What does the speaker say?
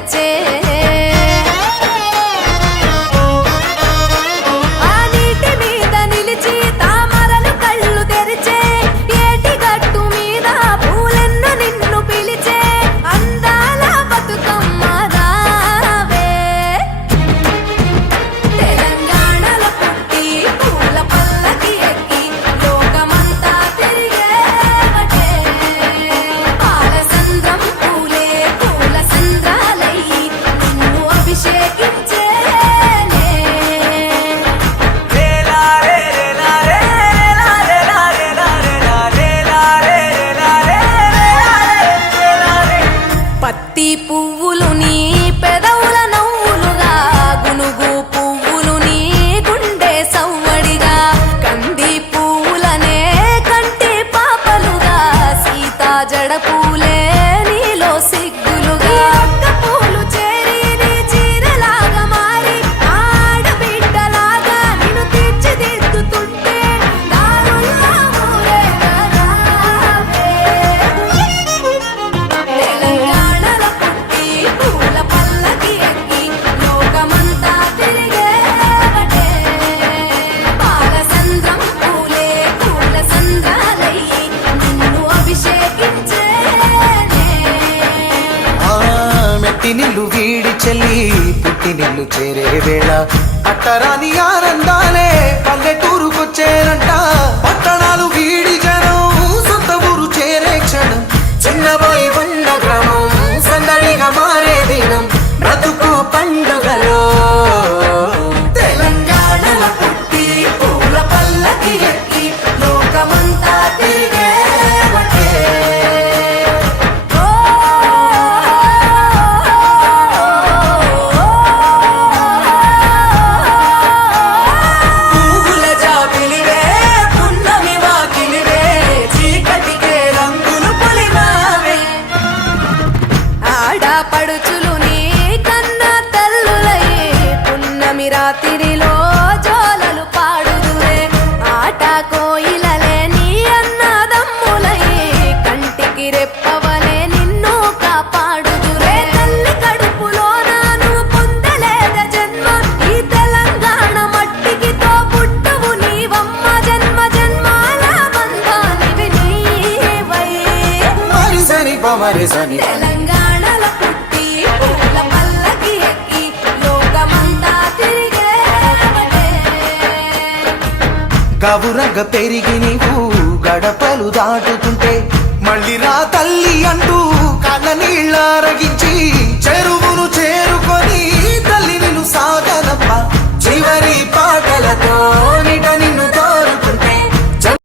తెచ్చే పువ్వులు నీ పెదవుల నవ్వులుగా గునుగు పువ్వులు నీ గుండె సవ్వడిగా కంది పువ్వులనే కంటి పాపలుగా సీతా జడ పూలే నీలో సిగ్గులుగా పూలు చేరి నీ చీరలాగా మారి ఆడబిడ్డలాగా నిన్ను తీర్చిదిద్దుతుంటే దారుల్లా నిల్లు వీడి చెల్లి పుట్టినిల్లు చేరే వేళ అట్టరాని ఆనందాలే పల్లెటూరుకొచ్చేనంట పట్టణాలు వీడి జనం సొంత ఊరు చేరే క్షణం చిన్నబోయి బండ గ్రామం సందడిగా మారే దినం బ్రతుకు పండుగలో తెలంగాణల పుట్టి పూల పల్లకి ఎక్కి లోకమంతా తిరిగే పడుచులు నీ కన్న తల్లులయ్యే పున్నమి రాత్రిలో జోలలు పాడుదురే ఆట కోయిలలే నీ అన్నదమ్ములయ్యే కంటికి రెప్పవలే నిన్ను కాపాడుదురే తల్లి కడుపులో నాను పొందలేద జన్మ ఈ తెలంగాణ మట్టికి తో పుట్టువు నీవమ్మ జన్మ జన్మాల బంధానివి నీవై మరిసని పమరిసని తెలంగాణల పుట్టి పూల పల్లకి ఎక్కి లోకమంతా తిరిగే గవురగ పెరిగి నీవు గడపలు దాటుతుంటే మళ్ళీ రా తల్లి అంటూ కళ్ళ నీళ్ళరగించి చెరువును చేరుకొని తల్లి నిన్ను సాగనప్ప చివరి పాటలతో నిట నిన్ను